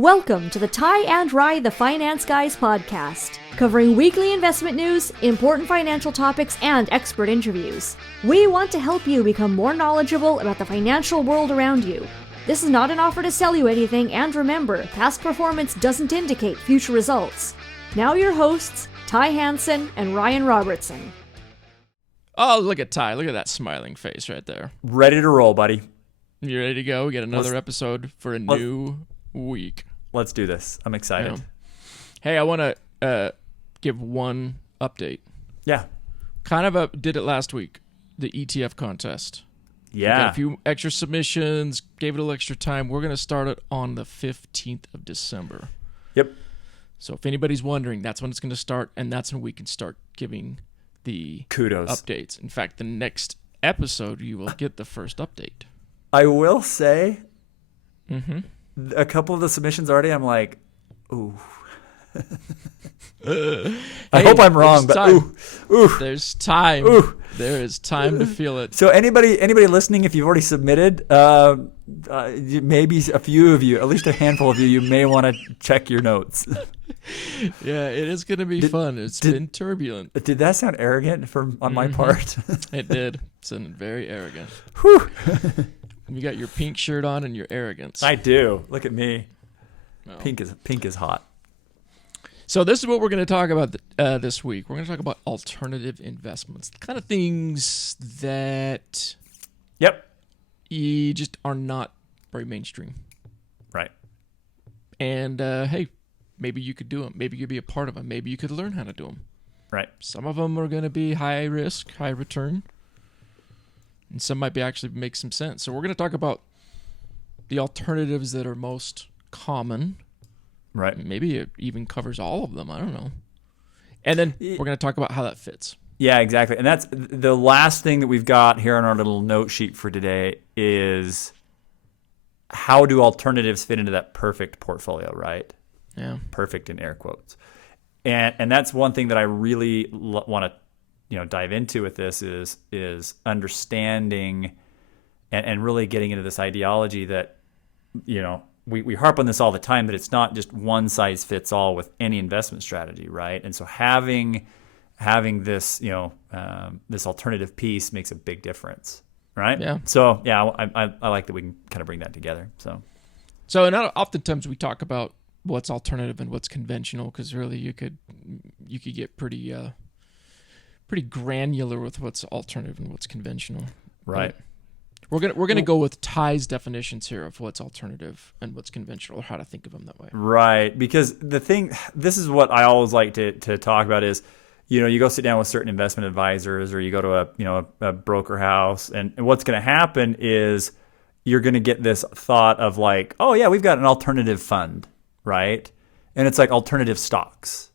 Welcome to the Ty and Rye the Finance Guys podcast, covering weekly investment news, important financial topics, and expert interviews. We want to help you become more knowledgeable about the financial world around you. This is not an offer to sell you anything, and remember, past performance doesn't indicate future results. Now your hosts, Ty Hansen and Ryan Robertson. Oh, look at Ty. Look at that smiling face right there. Ready to roll, buddy. You ready to go? We got another episode for a new week. Let's do this. I'm excited. Yeah. Hey, I want to give one update. Yeah. Did it last week, the ETF contest. Yeah. Got a few extra submissions, gave it a little extra time. We're going to start it on the 15th of December. Yep. So if anybody's wondering, that's when it's going to start, and that's when we can start giving the kudos updates. In fact, the next episode, you will get the first update. I will say, a couple of the submissions already, I'm like, ooh. I hope I'm wrong, but ooh. There's time. Ooh. There is time to feel it. So anybody listening, if you've already submitted, maybe a few of you, at least a handful of you, you may want to check your notes. Yeah, it is going to be fun. It's been turbulent. Did that sound arrogant on my part? It did. It sounded very arrogant. Whew. You got your pink shirt on and your arrogance. I do. Look at me. Oh. Pink is hot. So this is what we're going to talk about this week. We're going to talk about alternative investments, the kind of things that you just are not very mainstream. Right. And hey, maybe you could do them. Maybe you could be a part of them. Maybe you could learn how to do them. Right. Some of them are going to be high risk, high return. And some might be actually make some sense. So we're going to talk about the alternatives that are most common. Right. Maybe it even covers all of them. I don't know. And then we're going to talk about how that fits. Yeah, exactly. And that's the last thing that we've got here on our little note sheet for today is how do alternatives fit into that perfect portfolio, right? Yeah. Perfect in air quotes. And that's one thing that I really want to dive into with this is understanding and really getting into this ideology that, we harp on this all the time, that it's not just one size fits all with any investment strategy, right? And so having this, this alternative piece makes a big difference, right? Yeah. So yeah, I like that we can kind of bring that together. So and oftentimes we talk about what's alternative and what's conventional, because really you could get pretty granular with what's alternative and what's conventional. Right. But we're gonna go with Ty's definitions here of what's alternative and what's conventional, or how to think of them that way. Right. Because this is what I always like to talk about is, you go sit down with certain investment advisors, or you go to a broker house, and what's going to happen is you're going to get this thought of like, oh yeah, we've got an alternative fund, right? And it's like alternative stocks,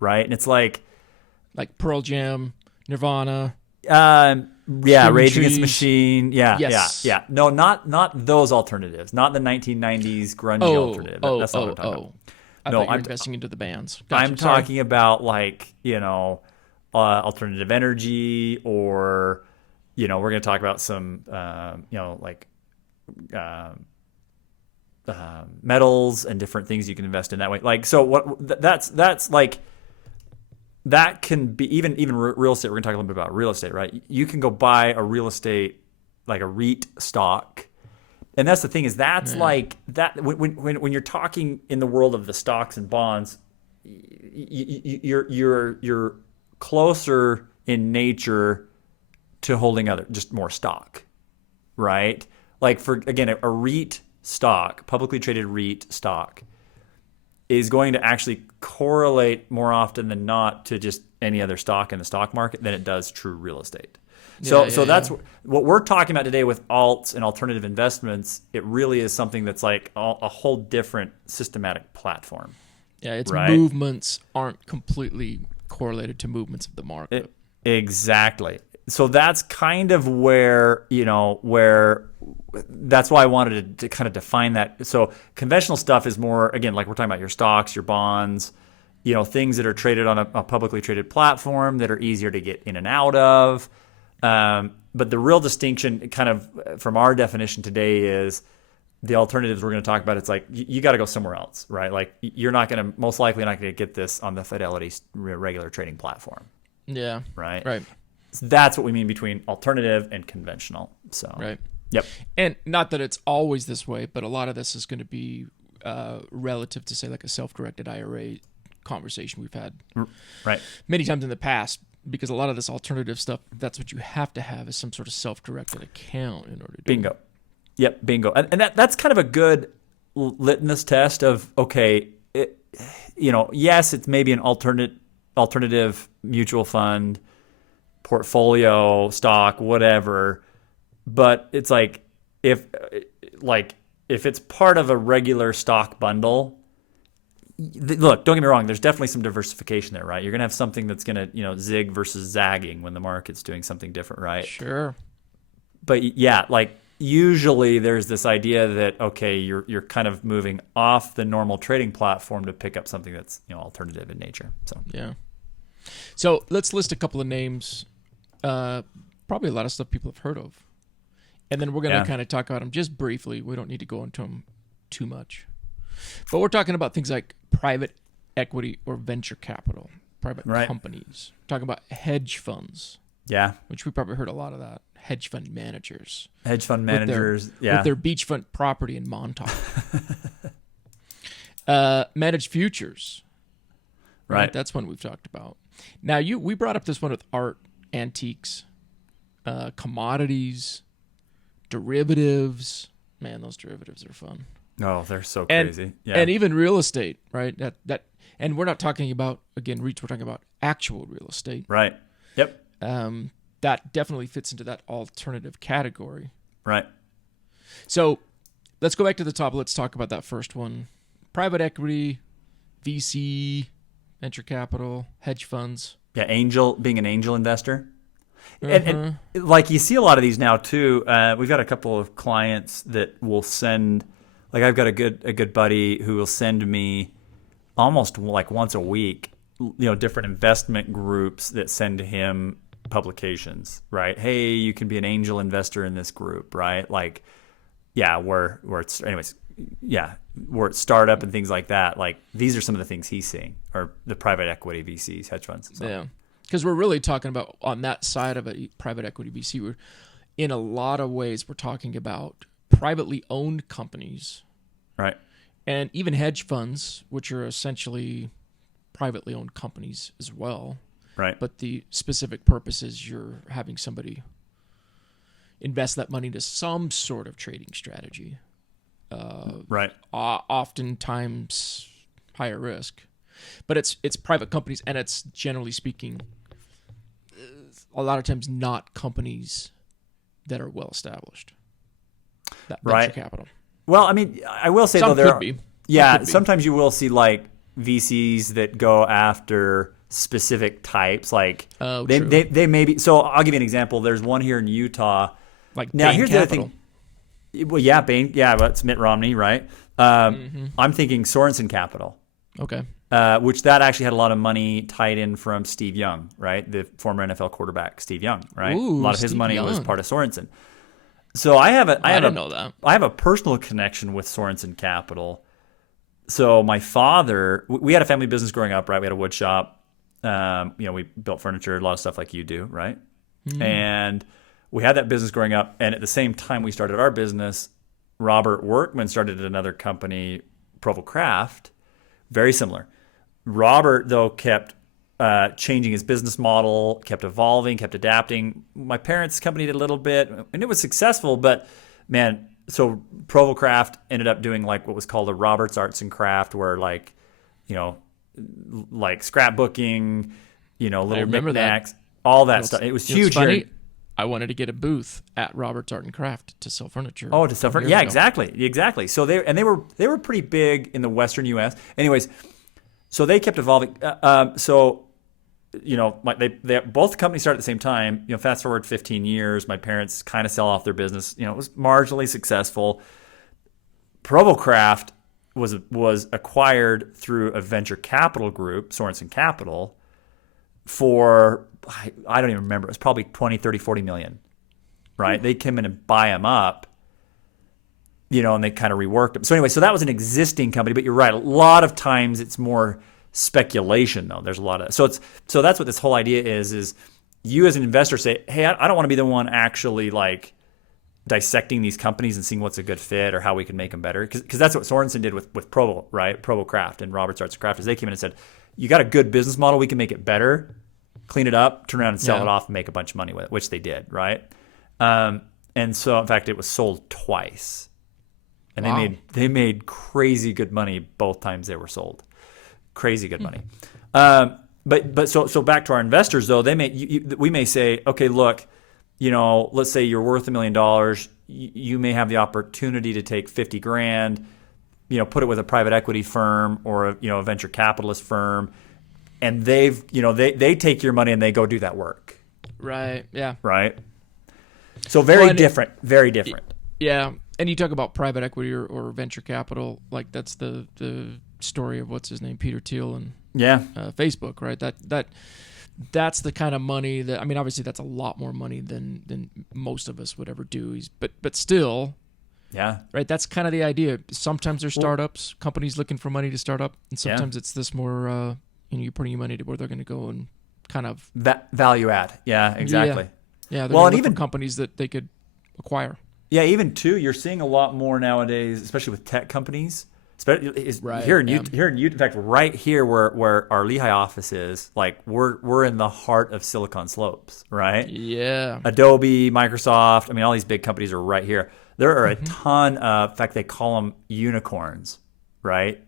right? And it's like Pearl Jam, Nirvana. Rage Against the Machine. Yes. Yeah. No, not those alternatives. Not the 1990s grungy alternative. That's not what I'm talking about. I thought you were investing into the bands. Gotcha, I'm talking about alternative energy, or we're going to talk about some metals and different things you can invest in that way. So what that's like. That can be even real estate. We're going to talk a little bit about real estate, right? You can go buy a real estate, like a REIT stock. And that's the thing is like that when you're talking in the world of the stocks and bonds, you're closer in nature to holding just more stock, right? Like for, again, a REIT stock, publicly traded REIT stock, is going to actually correlate more often than not to just any other stock in the stock market than it does true real estate. So that's what we're talking about today with alts and alternative investments. It really is something that's like a whole different systematic platform. Yeah, its movements aren't completely correlated to movements of the market. Exactly. So that's kind of where that's why I wanted to kind of define that. So conventional stuff is more, again, like we're talking about your stocks, your bonds, things that are traded on a publicly traded platform that are easier to get in and out of. But the real distinction kind of from our definition today is the alternatives we're going to talk about, it's like you got to go somewhere else, right? Like you're most likely not going to get this on the Fidelity regular trading platform. Yeah. Right. Right. So that's what we mean between alternative and conventional. So. Right. Yep. And not that it's always this way, but a lot of this is going to be relative to, say, like a self-directed IRA conversation we've had right many times in the past, because a lot of this alternative stuff, that's what you have to have, is some sort of self-directed account in order to do bingo. Yep, bingo. And that's kind of a good litmus test of, okay, yes, it's maybe an alternative mutual fund, portfolio, stock, whatever, but it's like if it's part of a regular stock bundle, look, don't get me wrong, there's definitely some diversification there, right? You're going to have something that's going to, zig versus zagging when the market's doing something different, right? Sure. But yeah, like usually there's this idea that, okay, you're kind of moving off the normal trading platform to pick up something that's, alternative in nature. So yeah. So let's list a couple of names, probably a lot of stuff people have heard of. And then we're going to kind of talk about them just briefly. We don't need to go into them too much. But we're talking about things like private equity or venture capital, private companies. We're talking about hedge funds. Yeah. Which we probably heard a lot of that. Hedge fund managers. Hedge fund managers, with their beachfront property in Montauk. Managed futures. Right. That's one we've talked about. Now, we brought up this one with art, antiques, commodities, derivatives. Man, those derivatives are fun. Oh, they're so crazy. And even real estate, right? That and we're not talking about, again, REITs, we're talking about actual real estate. Right. Yep. That definitely fits into that alternative category. Right. So let's go back to the top. Let's talk about that first one. Private equity, VC, venture capital, hedge funds. Yeah, being an angel investor. And like you see a lot of these now too. We've got a couple of clients that will send, like I've got a good buddy who will send me almost like once a week, different investment groups that send to him publications, right? Hey, you can be an angel investor in this group, right? Like, yeah, where it's where it's startup and things like that. Like these are some of the things he's seeing, or the private equity VCs, hedge funds. So. Yeah. Because we're really talking about, on that side of a private equity VC, we're in a lot of ways we're talking about privately owned companies, right? And even hedge funds, which are essentially privately owned companies as well, right? But the specific purpose is you're having somebody invest that money into some sort of trading strategy, right? Oftentimes higher risk, but it's private companies, and it's generally speaking, a lot of times not companies that are well established. That venture capital. Well, I mean, I will say some though could be. Sometimes you will see like VCs that go after specific types. Like they may be. So I'll give you an example. There's one here in Utah. Like now, Bain here's Capital. The other thing. Well, yeah, Bain. Yeah, but it's Mitt Romney, right? I'm thinking Sorensen Capital. Okay. Which that actually had a lot of money tied in from Steve Young, right? The former NFL quarterback, Steve Young, right? Ooh, a lot of his Steve money Young. was part of Sorensen. So I didn't know that. I have a personal connection with Sorensen Capital. So my father, we had a family business growing up, right? We had a wood shop. We built furniture, a lot of stuff like you do, right? And we had that business growing up. And at the same time we started our business, Robert Workman started another company, Provo Craft, very similar. Robert, though, kept changing his business model, kept evolving, kept adapting. My parents' company did a little bit, and it was successful. But, man, so Provo Craft ended up doing like what was called a Robert's Arts and Craft, where like scrapbooking, little knickknacks, all that stuff. It was huge. Funny. I wanted to get a booth at Robert's Art and Craft to sell furniture. Oh, to sell furniture? Yeah, exactly. So they were pretty big in the Western U.S. Anyways. So they kept evolving. Both companies started at the same time. Fast forward 15 years, my parents kind of sell off their business. It was marginally successful. Provo Craft was acquired through a venture capital group, Sorensen Capital, for, I don't even remember. It was probably 20, 30, 40 million, right? They came in and buy them up. and they kind of reworked them. So anyway, so that was an existing company, but you're right. A lot of times it's more speculation though. There's a lot of, so that's what this whole idea is you as an investor say, hey, I don't want to be the one actually like dissecting these companies and seeing what's a good fit or how we can make them better. Because that's what Sorensen did with Provo, right? Provo Craft and Roberts Arts Craft, is they came in and said, you got a good business model, we can make it better, clean it up, turn around and sell it off and make a bunch of money with it, which they did, right? And so, in fact, it was sold twice. And they made crazy good money both times they were sold. Crazy good money. But so back to our investors though, we may say, okay, look, let's say you're worth $1 million, you may have the opportunity to take 50 grand, put it with a private equity firm or a venture capitalist firm, and they take your money and they go do that work. Right. Yeah. Right. So very different. Yeah. And you talk about private equity or venture capital, like that's the story of what's his name, Peter Thiel and Facebook, right? That's the kind of money that, I mean, obviously that's a lot more money than most of us would ever do. But still, right? That's kind of the idea. Sometimes there's startups, companies looking for money to start up, and sometimes it's this more, you're putting your money to where they're going to go and kind of value add. Yeah, exactly. Yeah. Well, and even companies that they could acquire. Yeah, even too, you're seeing a lot more nowadays, especially with tech companies. Right, here in Utah, in fact, right here where our Lehigh office is, like we're in the heart of Silicon Slopes, right? Yeah. Adobe, Microsoft, I mean, all these big companies are right here. There are a ton of, in fact, they call them unicorns, right?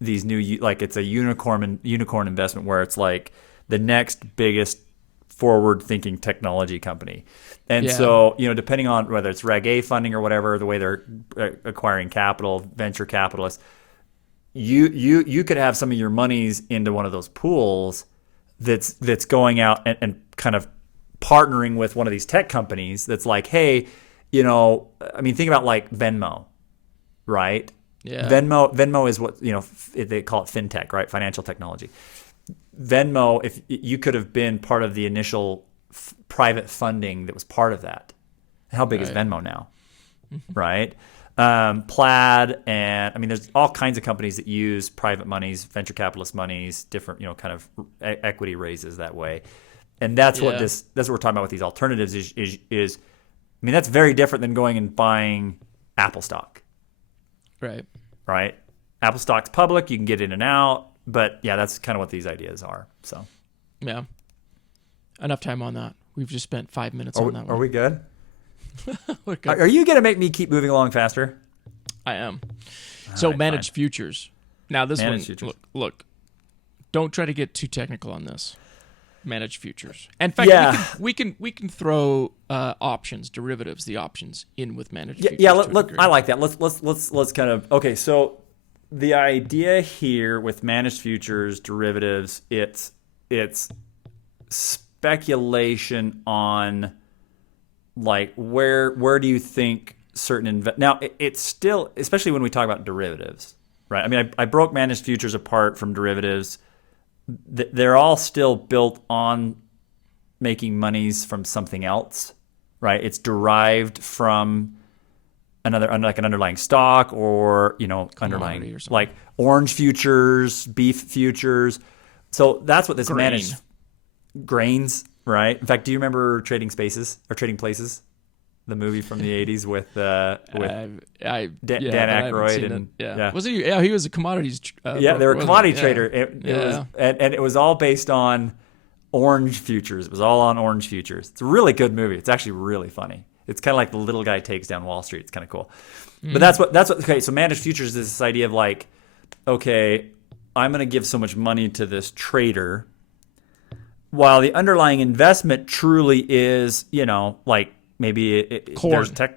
These new, like it's a unicorn investment where it's like the next biggest forward-thinking technology company. And so, depending on whether it's Reg A funding or whatever, the way they're acquiring capital, venture capitalists, you could have some of your monies into one of those pools that's going out and kind of partnering with one of these tech companies that's like, hey, I mean, think about like Venmo, right? Yeah. Venmo is what, they call it fintech, right? Financial technology. Venmo, if you could have been part of the initial private funding that was part of that. How big is Venmo now? Right? Plaid, and I mean, there's all kinds of companies that use private monies, venture capitalist monies, different, kind of equity raises that way. And that's what that's what we're talking about with these alternatives is I mean, that's very different than going and buying Apple stock. Right. Right? Apple stock's public, you can get in and out. But yeah, that's kind of what these ideas are. So, yeah, enough time on that. We've just spent 5 minutes on that one. Are we good? We're good. Are you going to make me keep moving along faster? I am. So managed futures. Now this one, look, don't try to get too technical on this. Managed futures. In fact, we can throw options, derivatives, the options in with managed futures. Yeah, look, I like that. Let's kind of okay. So the idea here with managed futures, derivatives, it's speculation on like where do you think certain now it's still, especially when we talk about derivatives, right? I mean, I broke managed futures apart from derivatives. They're all still built on making monies from something else, right? It's derived from like an underlying stock or, underlying like orange futures, beef futures. So that's what this managed grains, right? In fact, do you remember Trading Places, the movie from the 80s with Dan Aykroyd Was he? Yeah, he was a commodities. They were a commodity trader. It was all based on orange futures. It was all on orange futures. It's a really good movie. It's actually really funny. It's kind of like the little guy takes down Wall Street. It's kind of cool. But that's what okay, so managed futures is this idea of like, okay, I'm going to give so much money to this trader while the underlying investment truly is, like maybe corn. There's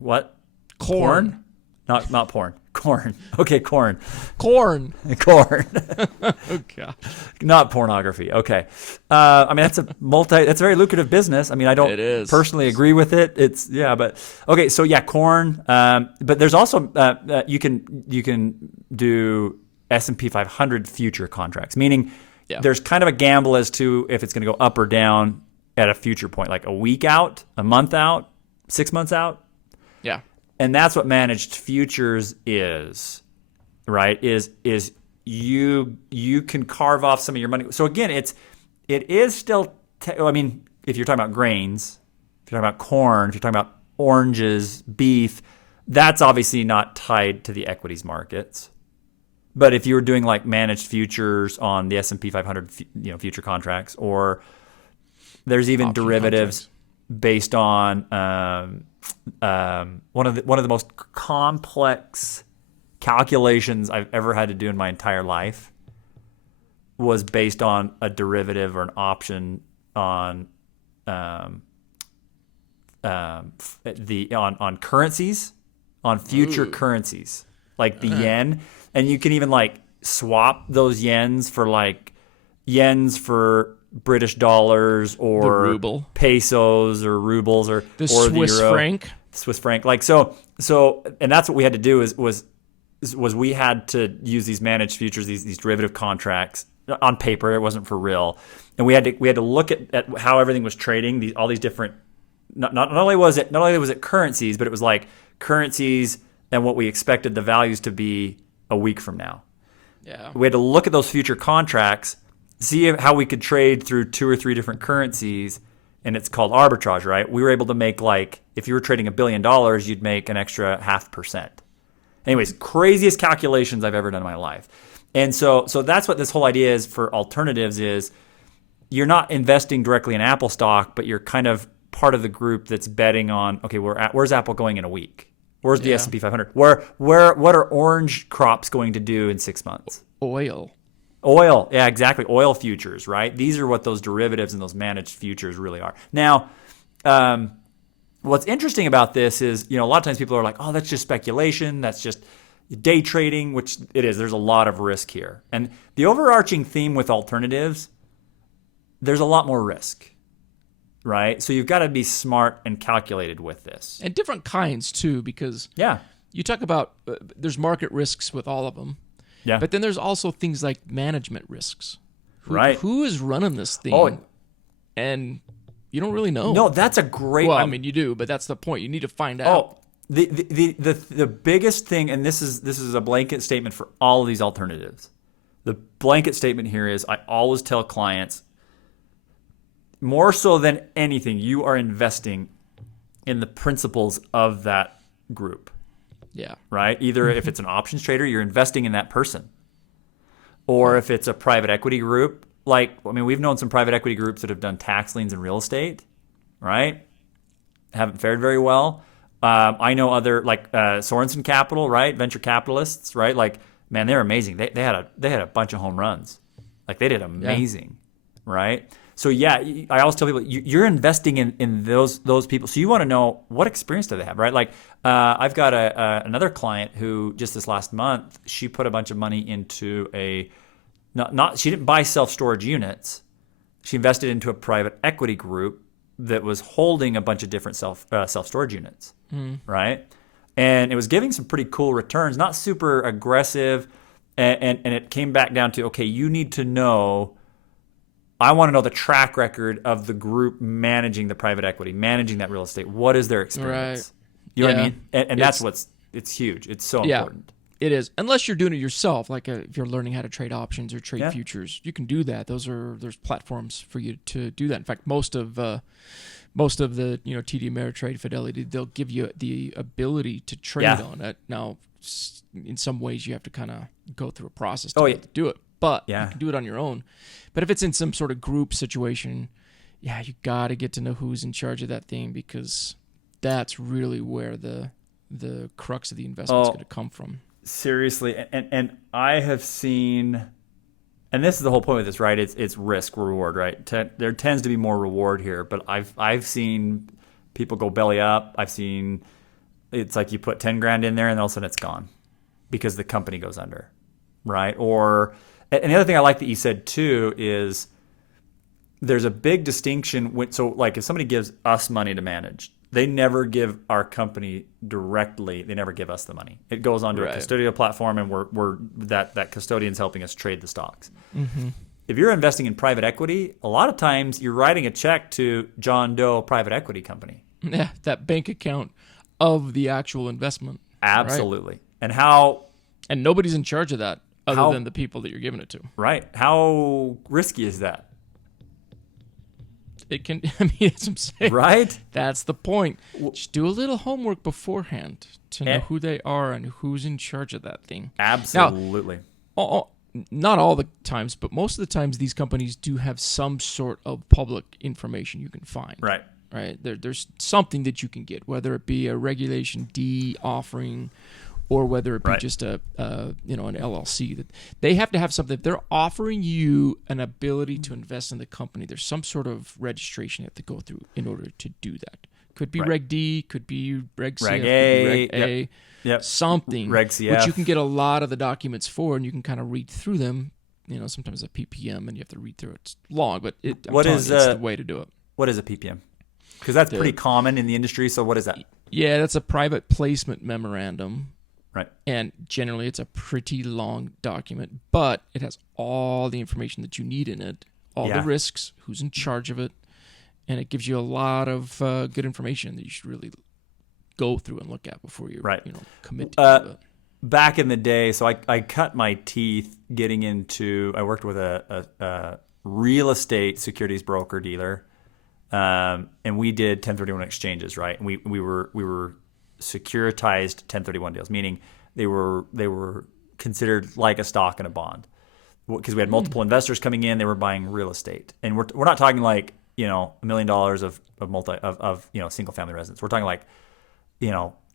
what? Corn? Not porn. Corn. Okay, corn. Corn. Oh God. Not pornography. Okay. I mean, that's a very lucrative business. I mean, I don't personally agree with it. But okay. So yeah, corn. But there's also, you can do S&P 500 future contracts, meaning there's kind of a gamble as to if it's going to go up or down at a future point, like a week out, a month out, 6 months out. Yeah. And that's what managed futures is, right? Is you can carve off some of your money. So again, it is still, I mean, if you're talking about grains, if you're talking about corn, if you're talking about oranges, beef, that's obviously not tied to the equities markets. But if you were doing like managed futures on the S&P 500, future contracts, or there's even Option derivatives contracts based on one of the most complex calculations I've ever had to do in my entire life was based on a derivative or an option on on currencies, on future currencies, like the yen. And you can even like swap those yens for British dollars or the ruble, pesos or rubles or the or Swiss the euro, franc. Swiss franc. Like so, and that's what we had to do was we had to use these managed futures, these derivative contracts on paper. It wasn't for real, and we had to look at how everything was trading. All these different. Not only was it currencies, but it was like currencies and what we expected the values to be a week from now. Yeah. We had to look at those future contracts, see how we could trade through 2 or 3 different currencies, and it's called arbitrage, right? We were able to make, like, if you were trading $1 billion, you'd make an extra 0.5%. Anyways, craziest calculations I've ever done in my life. And so that's what this whole idea is for alternatives is you're not investing directly in Apple stock, but you're kind of part of the group that's betting on, okay, where's Apple going in a week? Where's the S&P 500? What are orange crops going to do in 6 months? Oil. Yeah, exactly. Oil futures, right? These are what those derivatives and those managed futures really are. Now, what's interesting about this is, a lot of times people are like, oh, that's just speculation. That's just day trading, which it is. There's a lot of risk here. And the overarching theme with alternatives, there's a lot more risk. Right? So you've got to be smart and calculated with this. And different kinds, too, because you talk about there's market risks with all of them. Yeah. But then there's also things like management risks. Who is running this thing? Oh, and you don't really know. No, that's a great... Well, I mean, you do, but that's the point. You need to find out. Oh, the biggest thing, and this is a blanket statement for all of these alternatives. The blanket statement here is I always tell clients, more so than anything, you are investing in the principles of that group. Yeah. Right? Either if it's an options trader, you're investing in that person. Or if it's a private equity group, we've known some private equity groups that have done tax liens in real estate, right? Haven't fared very well. I know other, Sorensen Capital, right? Venture capitalists, right? Man, they're amazing. They had a bunch of home runs. They did amazing, right? So I always tell people you're investing in those people. So you want to know what experience do they have, right? I've got another client who just this last month she put a bunch of money into she didn't buy self-storage units. She invested into a private equity group that was holding a bunch of different self-storage units, right? And it was giving some pretty cool returns, not super aggressive, and it came back down to, okay, you need to know. I want to know the track record of the group managing the private equity, managing that real estate. What is their experience? Right. You know what I mean? And that's it's huge. It's so important. It is. Unless you're doing it yourself, if you're learning how to trade options or trade futures, you can do that. There's platforms for you to do that. In fact, most of the TD Ameritrade, Fidelity, they'll give you the ability to trade on it. Now, in some ways, you have to kind of go through a process to do it. But you can do it on your own. But if it's in some sort of group situation, you got to get to know who's in charge of that thing, because that's really where the crux of the investment's going to come from. Seriously, and I have seen, and this is the whole point with this, right? It's risk reward, right? There tends to be more reward here, but I've seen people go belly up. I've seen it's like you put 10 grand in there and all of a sudden it's gone because the company goes under, right? And the other thing I like that you said too is there's a big distinction. If somebody gives us money to manage, they never give our company directly. They never give us the money. It goes onto a custodial platform, and we're that custodian's helping us trade the stocks. Mm-hmm. If you're investing in private equity, a lot of times you're writing a check to John Doe Private Equity Company. Yeah, that bank account of the actual investment. Absolutely. Right? And nobody's in charge of that other than the people that you're giving it to. Right. How risky is that? It can, I mean, that's what I'm saying. Right? That's the point. Just do a little homework beforehand to know who they are and who's in charge of that thing. Absolutely. Now, not all the times, but most of the times these companies do have some sort of public information you can find. Right. Right? There's something that you can get, whether it be a Regulation D offering or whether it be just an LLC. That they have to have something. If they're offering you an ability to invest in the company, there's some sort of registration you have to go through in order to do that. Could be Reg D, could be Reg CF, Reg A, could be Reg A, Yep. something. Reg CF. Which you can get a lot of the documents for, and you can kind of read through them. You know, sometimes a PPM, and you have to read through it. It's long, but it's the way to do it. What is a PPM? Because that's pretty common in the industry. So what is that? Yeah, that's a private placement memorandum. Right. And generally it's a pretty long document, but it has all the information that you need in it, all the risks, who's in charge of it, and it gives you a lot of good information that you should really go through and look at before you commit to it. Back in the day, so I cut my teeth getting into, I worked with a real estate securities broker dealer, and we did 1031 exchanges, right? And we were securitized 1031 deals, meaning they were considered like a stock and a bond, because we had multiple investors coming in. They were buying real estate, and we're not talking like $1 million of single family residence. We're talking like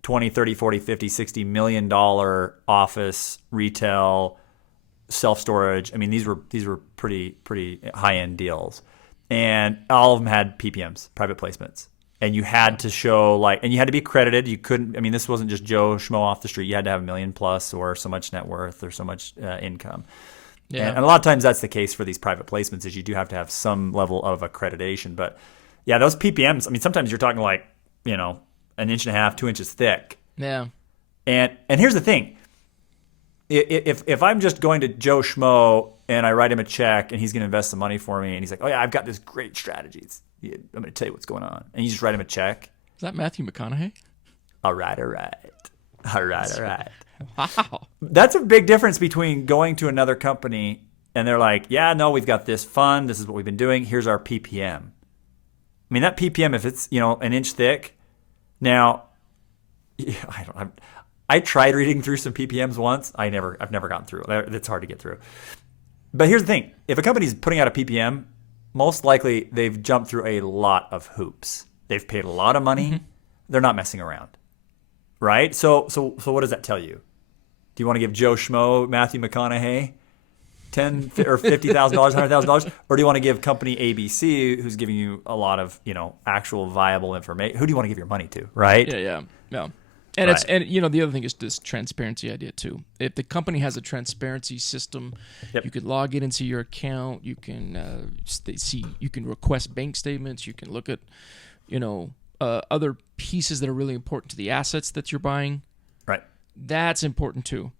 20, 30, 40, 50, 60 million dollar office, retail, self storage. I mean, these were pretty high end deals, and all of them had PPMs, private placements. And you had to show and you had to be accredited. You couldn't, this wasn't just Joe Schmo off the street. You had to have $1 million plus or so much net worth or so much income. Yeah. And a lot of times that's the case for these private placements, is you do have to have some level of accreditation. But yeah, those PPMs, sometimes you're talking like, 1.5 inches, 2 inches thick. Yeah. And here's the thing. If I'm just going to Joe Schmo and I write him a check and he's going to invest some money for me and he's like, oh yeah, I've got this great strategy. I'm going to tell you what's going on. And you just write him a check. Is that Matthew McConaughey? All right. Wow. That's a big difference between going to another company and they're like, yeah, no, we've got this fund. This is what we've been doing. Here's our PPM. That PPM, if it's, 1 inch thick, now, I tried reading through some PPMs once. I've never gotten through it. It's hard to get through. But here's the thing. If a company's putting out a PPM, most likely they've jumped through a lot of hoops. They've paid a lot of money. Mm-hmm. They're not messing around. Right? So what does that tell you? Do you want to give Joe Schmo, Matthew McConaughey $10,000 or $50,000, $100,000? Or do you want to give company ABC, who's giving you a lot of, actual viable information? Who do you want to give your money to? Right? Yeah. And right. The other thing is this transparency idea too. If the company has a transparency system, you can log in and see your account. You can you can request bank statements. You can look at, other pieces that are really important to the assets that you're buying. Right. That's important too.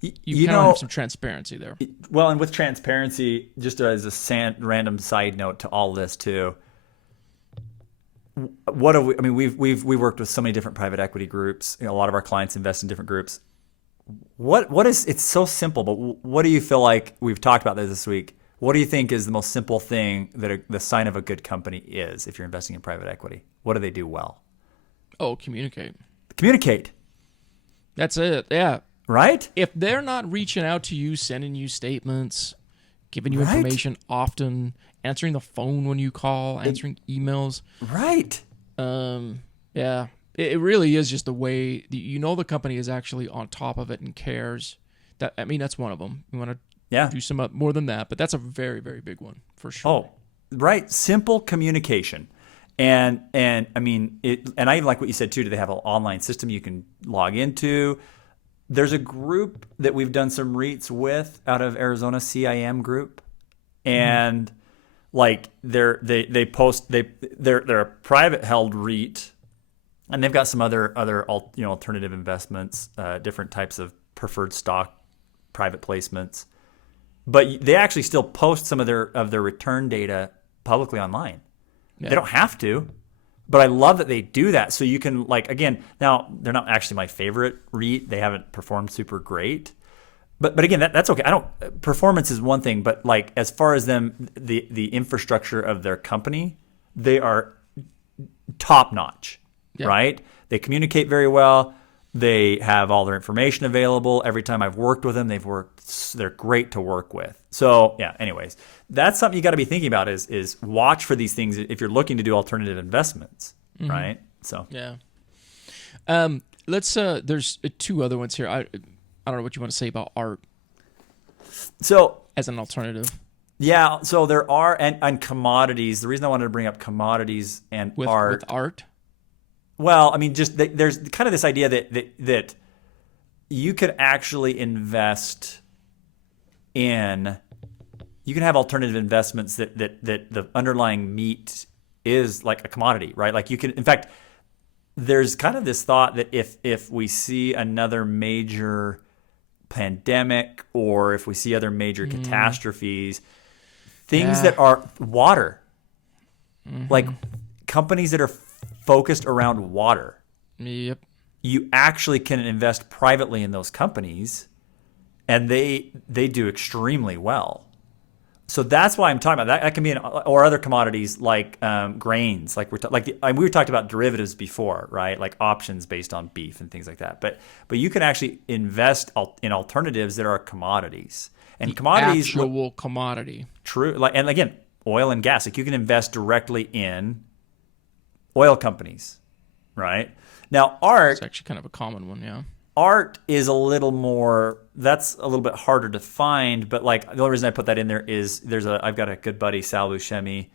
You kind of have some transparency there. Well, and with transparency, just as a random side note to all this too. What have we? We've worked with so many different private equity groups. A lot of our clients invest in different groups. What is? It's so simple, but what do you feel like? We've talked about this week. What do you think is the most simple thing that the sign of a good company is if you're investing in private equity? What do they do well? Oh, communicate. Communicate. That's it. Yeah. Right? If they're not reaching out to you, sending you statements, giving you information often, answering the phone when you call, answering emails. Right. Yeah. It really is just the way the company is actually on top of it and cares. That's one of them. You want to do some more than that, but that's a very, very big one for sure. Oh, right. Simple communication. And I like what you said too. Do they have an online system you can log into? There's a group that we've done some REITs with out of Arizona, CIM group, and they're a private held REIT, and they've got some other alternative investments, different types of preferred stock, private placements, but they actually still post some of their return data publicly online. Yeah. They don't have to, But I love that they do that. So you can, like, again, now they're not actually my favorite REIT. They haven't performed super great. But again, that's okay. Performance is one thing, but like as far as them, the infrastructure of their company, they are top notch, right? They communicate very well. They have all their information available. Every time I've worked with them, they're great to work with. So yeah, anyways, that's something you got to be thinking about is watch for these things if you're looking to do alternative investments, right? So yeah. Let's there's two other ones here. I don't know what you want to say about art. So as an alternative. Yeah. So there are and commodities. The reason I wanted to bring up commodities and art. With art? Well, I mean, just there's kind of this idea that you could actually invest in. You can have alternative investments that the underlying meat is like a commodity, right? Like you can, in fact, there's kind of this thought that if we see another major pandemic or if we see other major catastrophes, things that are water, like companies that are focused around water, you actually can invest privately in those companies, and they do extremely well. So that's why I'm talking about that. That can be or other commodities like grains, like we talked about derivatives before, right? Like options based on beef and things like that. But you can actually invest in alternatives that are commodities and commodities, actual commodity. True, like, and again, oil and gas. Like you can invest directly in oil companies, right? Now art, it's actually kind of a common one, yeah. Art is a little more, that's a little bit harder to find, but like the only reason I put that in there is I've got a good buddy, Sal Buscemi.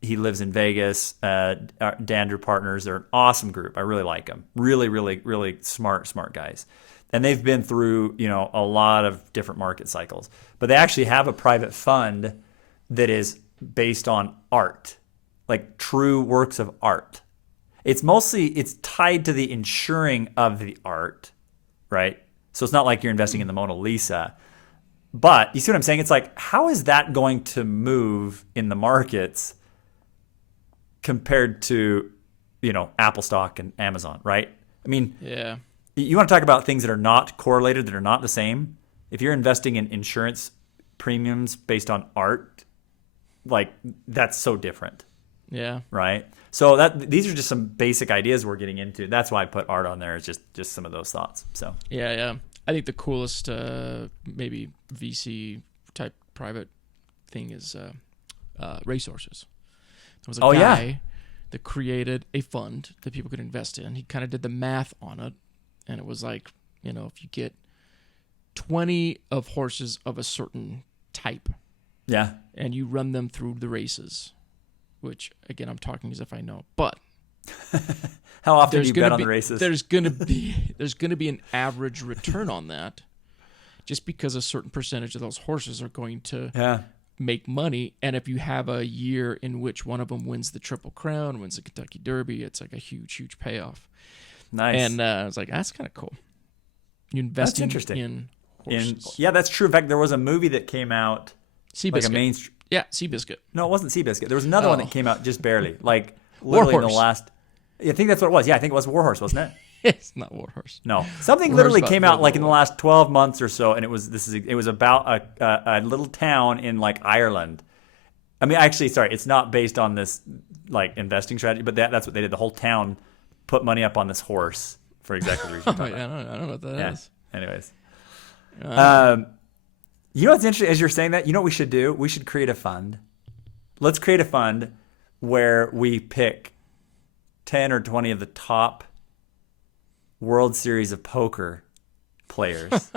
He lives in Vegas. Dandrew Partners, they're an awesome group. I really like them. Really, really, really smart guys. And they've been through, a lot of different market cycles. But they actually have a private fund that is based on art, like true works of art. It's tied to the insuring of the art, right? So it's not like you're investing in the Mona Lisa. But you see what I'm saying? It's like, how is that going to move in the markets compared to, Apple stock and Amazon, right? I mean, yeah. You want to talk about things that are not correlated, that are not the same? If you're investing in insurance premiums based on art, like that's so different. Yeah. Right. So these are just some basic ideas we're getting into. That's why I put art on there. Is just some of those thoughts. So yeah. I think the coolest maybe VC type private thing is Resources. There was a guy that created a fund that people could invest in. He kind of did the math on it, and it was like, if you get 20 of horses of a certain type, and you run them through the races. Which, again, I'm talking as if I know. But how often do you bet on the races? There's going to be an average return on that, just because a certain percentage of those horses are going to make money. And if you have a year in which one of them wins the Triple Crown, wins the Kentucky Derby, it's like a huge, huge payoff. Nice. And I was like, that's kind of cool. You investing in horses. That's true. In fact, there was a movie that came out, Seabiscuit. like a mainstream. Yeah, Seabiscuit. No, it wasn't Seabiscuit. There was another one that came out just barely, like literally in the last. I think that's what it was. Yeah, I think it was Warhorse, wasn't it? It's not Warhorse. No, something literally came out like in the last 12 months or so, and it was about a little town in like Ireland. I mean, actually, sorry, it's not based on this like investing strategy, but that's what they did. The whole town put money up on this horse for exactly the reason. I don't know what that is. Anyways. You know what's interesting as you're saying that? You know what we should do? We should create a fund. Let's create a fund where we pick 10 or 20 of the top World Series of Poker players,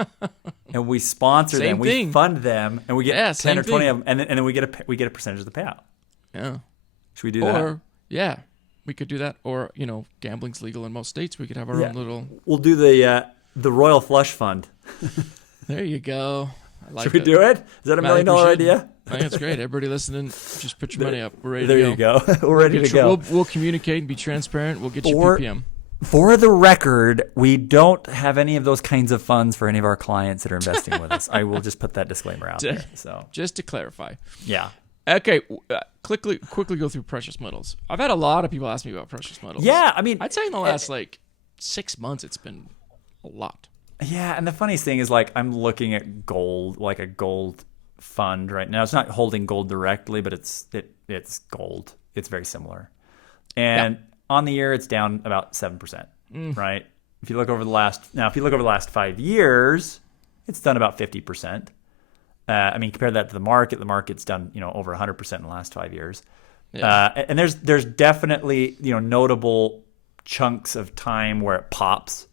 and we sponsor them. We fund them, and we get 10 or 20 of them, and then we get a percentage of the payout. Yeah. Should we do that? Or we could do that. Or gambling's legal in most states. We could have our own little. We'll do the Royal Flush Fund. There you go. Should we do it? Is that $1 million idea? I think it's great. Everybody listening, just put your money up. We're ready to go. There you go. We're ready to go. We'll communicate and be transparent. We'll get you PPM. For the record, we don't have any of those kinds of funds for any of our clients that are investing with us. I will just put that disclaimer out there. So just to clarify. Yeah. Okay, quickly go through precious metals. I've had a lot of people ask me about precious metals. Yeah, I mean, I'd say in the last 6 months, it's been a lot. Yeah, and the funniest thing is like I'm looking at gold, like a gold fund right now. It's not holding gold directly, but it's gold. It's very similar. And on the year, it's down about 7%. Right? If you look over the last 5 years, it's done about 50%. I mean, compare that to the market. The market's done over 100% in the last 5 years. Yeah. And there's definitely notable chunks of time where it pops.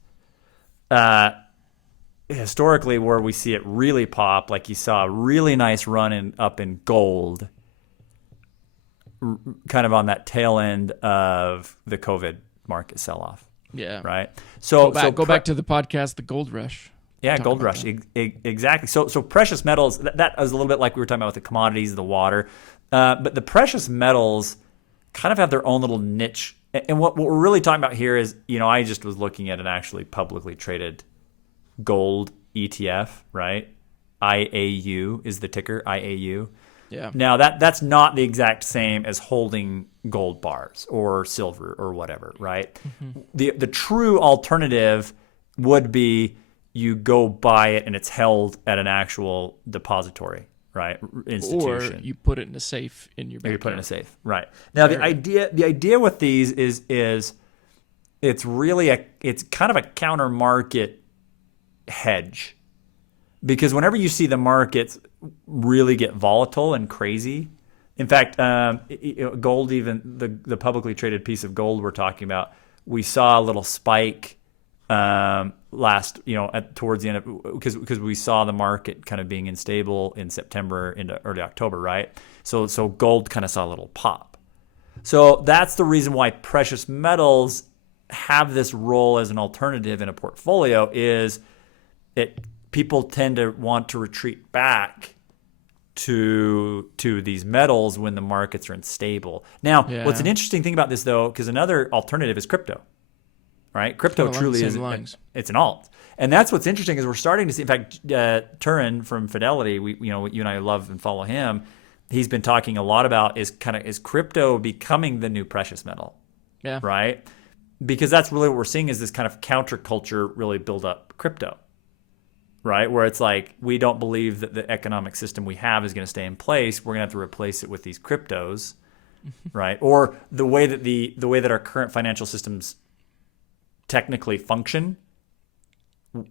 Historically, where we see it really pop, like you saw a really nice run up in gold, kind of on that tail end of the COVID market sell-off. Yeah. Right. So go back to the podcast, The Gold Rush. Yeah, gold rush. Exactly. So precious metals, that was a little bit like we were talking about with the commodities, the water. But the precious metals kind of have their own little niche. And what we're really talking about here is, I just was looking at an actually publicly traded gold ETF, right? IAU is the ticker, IAU. Yeah. Now that's not the exact same as holding gold bars or silver or whatever, right? Mm-hmm. The true alternative would be you go buy it and it's held at an actual depository, right? Institution. Or you put it in a safe in your bank. Or you put it in a safe, right? Now the idea with these is it's really it's kind of a counter market hedge, because whenever you see the markets really get volatile and crazy, in fact, gold, even the publicly traded piece of gold we're talking about, we saw a little spike towards the end of, because we saw the market kind of being unstable in September into early October, right? So gold kind of saw a little pop. So that's the reason why precious metals have this role as an alternative in a portfolio. Is people tend to want to retreat back to these metals when the markets are unstable. Now, What's an interesting thing about this, though, because another alternative is crypto, right? Crypto truly is it's an alt, and that's what's interesting is we're starting to see. In fact, Turin from Fidelity, you and I love and follow him. He's been talking a lot about is crypto becoming the new precious metal, right? Because that's really what we're seeing is this kind of counterculture really build up crypto. Right, where it's like we don't believe that the economic system we have is going to stay in place. We're going to have to replace it with these cryptos, right? Or the way that our current financial systems technically function.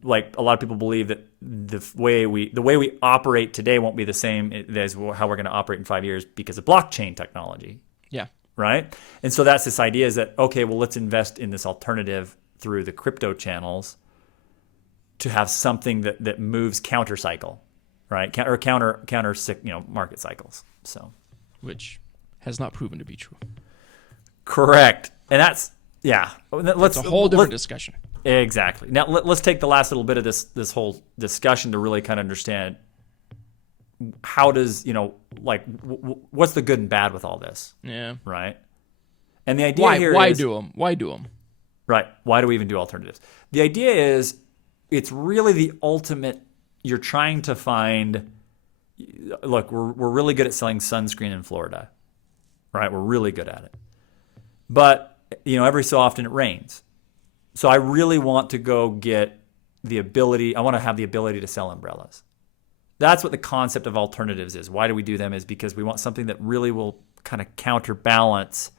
Like a lot of people believe that the way we operate today won't be the same as how we're going to operate in 5 years because of blockchain technology. Yeah. Right, and so that's this idea is that okay, well let's invest in this alternative through the crypto channels to have something that moves counter cycle, right? Or counter market cycles. So, which has not proven to be true. Correct, and that's That's a whole different discussion. Exactly. Now let's take the last little bit of this whole discussion to really kind of understand how does what's the good and bad with all this? Yeah. Right. And the idea here why is do them? Why do them? Right. Why do we even do alternatives? The idea is, it's really the ultimate. You're trying to find. Look, we're really good at selling sunscreen in Florida, right? We're really good at it, but every so often it rains, so I really want to go get the ability. I want to have the ability to sell umbrellas. That's what the concept of alternatives is. Why do we do them? Is because we want something that really will kind of counterbalance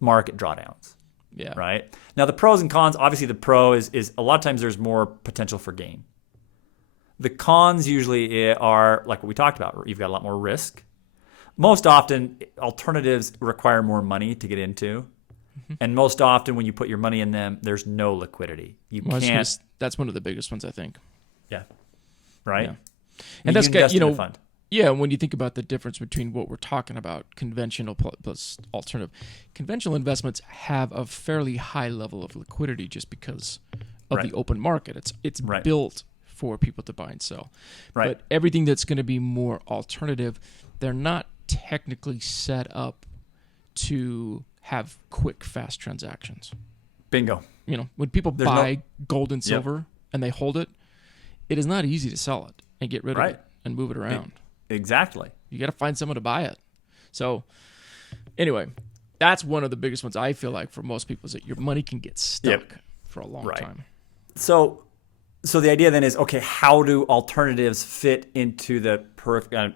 market drawdowns. Yeah. Right. Now the pros and cons. Obviously, the pro is a lot of times there's more potential for gain. The cons usually are like what we talked about. You've got a lot more risk. Most often, alternatives require more money to get into, and most often when you put your money in them, there's no liquidity. You can't. That's one of the biggest ones, I think. Yeah. Right. Yeah. And that's fund. Yeah, when you think about the difference between what we're talking about, conventional plus alternative, conventional investments have a fairly high level of liquidity just because of the open market. It's built for people to buy and sell. Right. But everything that's going to be more alternative, they're not technically set up to have quick, fast transactions. Bingo. When people buy gold and silver and they hold it, it is not easy to sell it and get rid of it and move it around. Exactly. You got to find someone to buy it. So anyway, that's one of the biggest ones I feel like for most people is that your money can get stuck for a long time. So the idea then is, okay, how do alternatives fit into the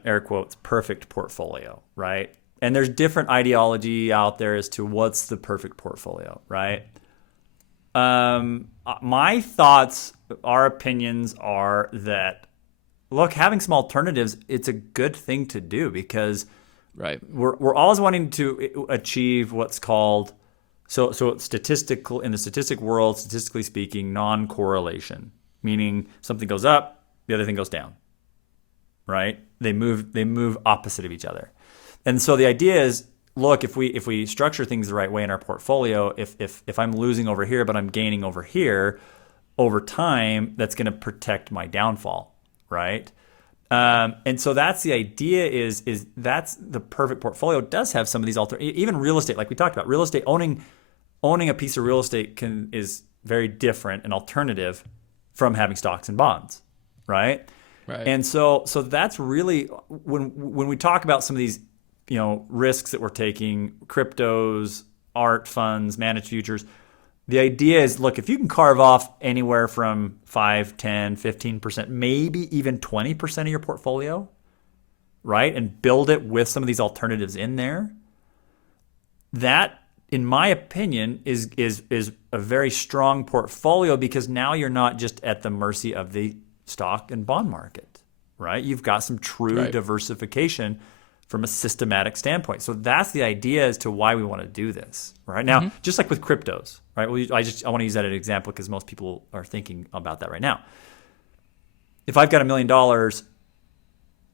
air quotes perfect portfolio, right? And there's different ideology out there as to what's the perfect portfolio, right? My thoughts, our opinions are that, look, having some alternatives, it's a good thing to do because we're always wanting to achieve what's called, so statistical, in the statistic world, statistically speaking, non-correlation, meaning something goes up, the other thing goes down, right? They move opposite of each other. And so the idea is, look, if we structure things the right way in our portfolio, if I'm losing over here but I'm gaining over here, over time, that's going to protect my downfall, right? And so that's the idea is that's the perfect portfolio. It does have some of these even real estate, like we talked about. Real estate, owning a piece of real estate is very different and alternative from having stocks and bonds, right? Right. And so that's really when we talk about some of these, risks that we're taking, cryptos, art funds, managed futures, the idea is, look, if you can carve off anywhere from 5, 10, 15%, maybe even 20% of your portfolio, right, and build it with some of these alternatives in there, that, in my opinion, is a very strong portfolio because now you're not just at the mercy of the stock and bond market, right? You've got some true diversification from a systematic standpoint. So that's the idea as to why we want to do this, right? Now, just like with cryptos, right? Well, I want to use that as an example because most people are thinking about that right now. If I've got $1 million,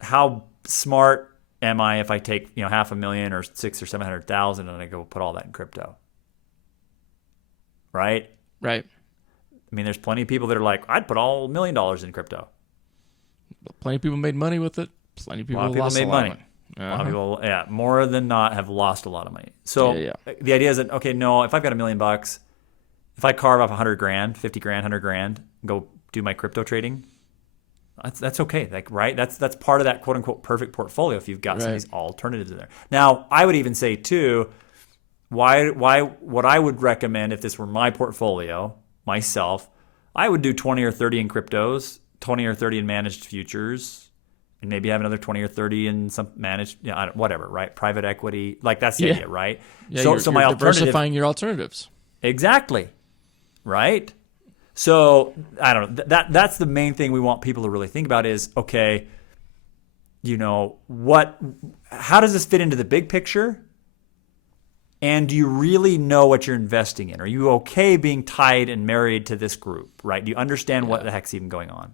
how smart am I if I take $500,000 or 600,000 or 700,000 and I go put all that in crypto, right? Right. I mean, there's plenty of people that are like, I'd put all $1 million in crypto. Plenty of people made money with it. Plenty of people lost made a lot money. of money. A lot of people, more than not, have lost a lot of money. So the idea is that, okay, no, if I've got $1 million, if I carve off $100,000, $50,000, $100,000, and go do my crypto trading, that's okay. Like, right? That's part of that quote unquote perfect portfolio if you've got some of these alternatives in there. Now, I would even say too, what I would recommend if this were my portfolio, myself, I would do 20 or 30 in cryptos, 20 or 30 in managed futures, and maybe have another 20 or 30 in some managed, whatever, right? Private equity, like that's the idea, right? Yeah, so my alternative, diversifying your alternatives. Exactly, right? So I don't know. That's the main thing we want people to really think about is, okay, how does this fit into the big picture? And do you really know what you're investing in? Are you okay being tied and married to this group, right? Do you understand what the heck's even going on?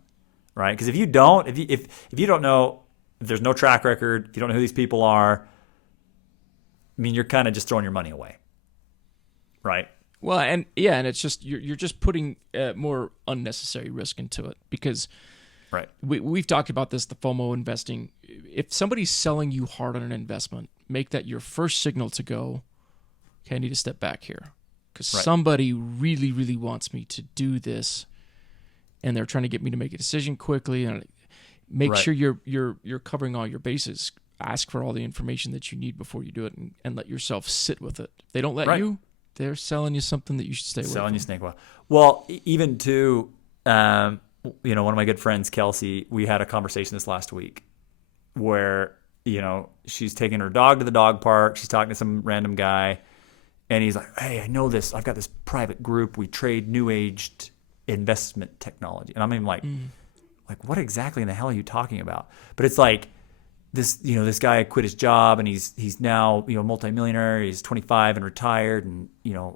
Right? Because if you don't, if you don't know, if there's no track record, if you don't know who these people are, I mean, you're kind of just throwing your money away, right? Well, and it's just you're just putting more unnecessary risk into it because, we've talked about this, the Fomo investing. If somebody's selling you hard on an investment, make that your first signal to go, okay, I need to step back here because somebody really, really wants me to do this. And they're trying to get me to make a decision quickly, and make sure you're covering all your bases. Ask for all the information that you need before you do it, and let yourself sit with it. If they don't let you, they're selling you something that you should stay away from. Selling you snake oil. Well, even too, one of my good friends, Kelsey, we had a conversation this last week where she's taking her dog to the dog park. She's talking to some random guy, and he's like, "Hey, I know this. I've got this private group. We trade new aged investment technology." And I'm even like, what exactly in the hell are you talking about? But it's like this guy quit his job and he's now multimillionaire. He's 25 and retired, and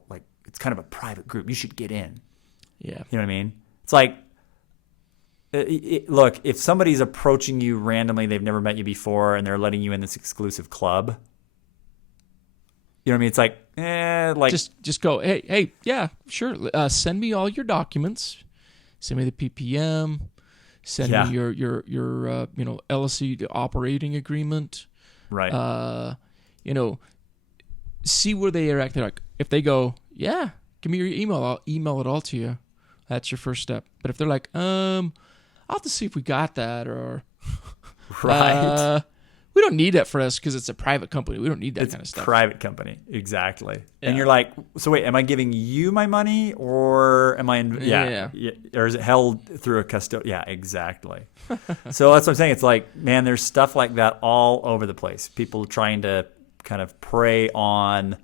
like it's kind of a private group. You should get in. Yeah, you know what I mean? It's like, look, if somebody's approaching you randomly, they've never met you before, and they're letting you in this exclusive club. You know what I mean? It's like, just go, hey, yeah, sure. Send me all your documents. Send me the PPM. Send me your LLC operating agreement. Right. See where they are acting. Like if they go, yeah, give me your email. I'll email it all to you. That's your first step. But if they're like, I'll have to see if we got that, or right. We don't need that for us because it's a private company. We don't need that kind of stuff. Private company, exactly. Yeah. And you're like, so wait, am I giving you my money, or am I? Or is it held through a custodian? Yeah, exactly. So that's what I'm saying. It's like, man, there's stuff like that all over the place. People trying to kind of prey on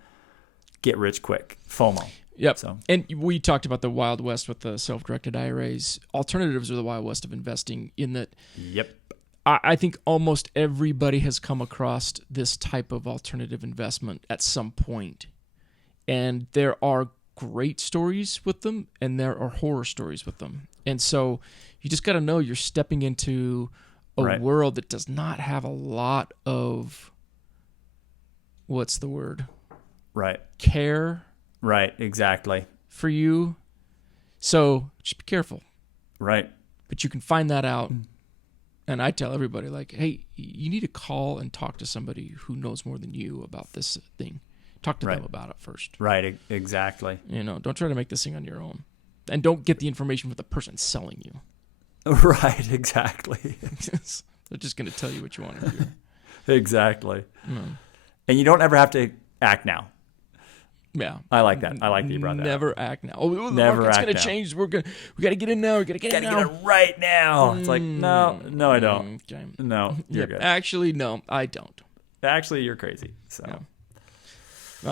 get rich quick, FOMO. Yep. So. And we talked about the Wild West with the self-directed IRAs. Alternatives are the Wild West of investing in that. Yep. I think almost everybody has come across this type of alternative investment at some point. And there are great stories with them, and there are horror stories with them. And so you just got to know you're stepping into a world that does not have a lot of, what's the word? Right. Care. Right, exactly. For you. So just be careful. Right. But you can find that out. And I tell everybody, like, hey, you need to call and talk to somebody who knows more than you about this thing. Talk to them about it first. Right, exactly. Don't try to make this thing on your own. And don't get the information from the person selling you. Right, exactly. They're just going to tell you what you want to hear. Exactly. And you don't ever have to act now. Yeah, I like that. I like that you brought that. Never act now. The market's going to change. We got to get in now. We got to get in now. Get it right now. It's like no, I don't. Okay. No, you're good. Actually, no, I don't. Actually, you're crazy. So, all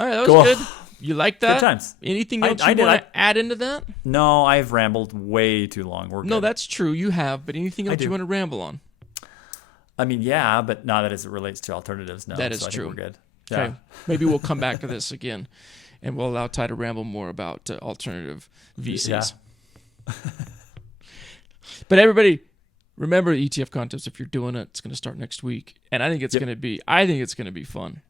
right, that was good. You like that? Good times. Anything else you want to add into that? No, I've rambled way too long. We're good. No, that's true. You have. But anything else you want to ramble on? I mean, yeah, but not that as it relates to alternatives. No, that is true. We're good. Yeah. Okay, maybe we'll come back to this again. And we'll allow Ty to ramble more about alternative VCs. Yeah. But everybody, remember ETF contests. If you're doing it, it's going to start next week, and I think it's going to be. I think it's going to be fun.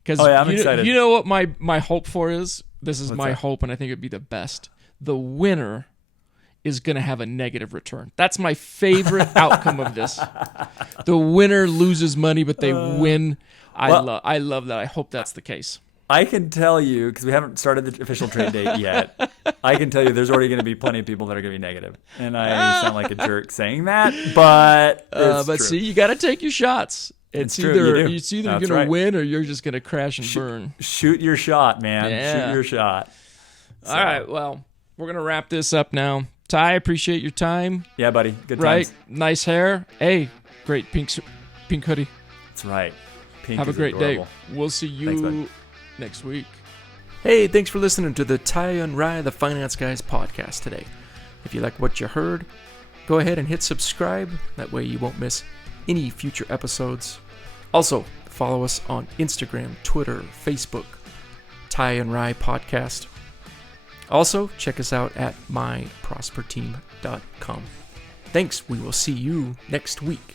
Because I'm excited. You know what my hope for is? This is What's my that? hope, and I think it'd be the best. The winner is going to have a negative return. That's my favorite outcome of this. The winner loses money, but they win. I love that. I hope that's the case. I can tell you, because we haven't started the official trade date yet, I can tell you there's already going to be plenty of people that are going to be negative. And I sound like a jerk saying that, but it's true. See, you got to take your shots. It's either you're going to win or you're just going to crash and burn. Shoot your shot, man. Yeah. Shoot your shot. So. All right, well, we're going to wrap this up now. Ty, appreciate your time. Yeah, buddy. Good times. Right, nice hair. Hey, great pink hoodie. That's right. Pink Have a great adorable. day. We'll see you next week. Hey, thanks for listening to the Ty and Rye, the Finance Guys podcast today. If you like what you heard, go ahead and hit subscribe. That way you won't miss any future episodes. Also, follow us on Instagram, Twitter, Facebook, Ty and Rye podcast. Also, check us out at myprosperteam.com. Thanks. We will see you next week.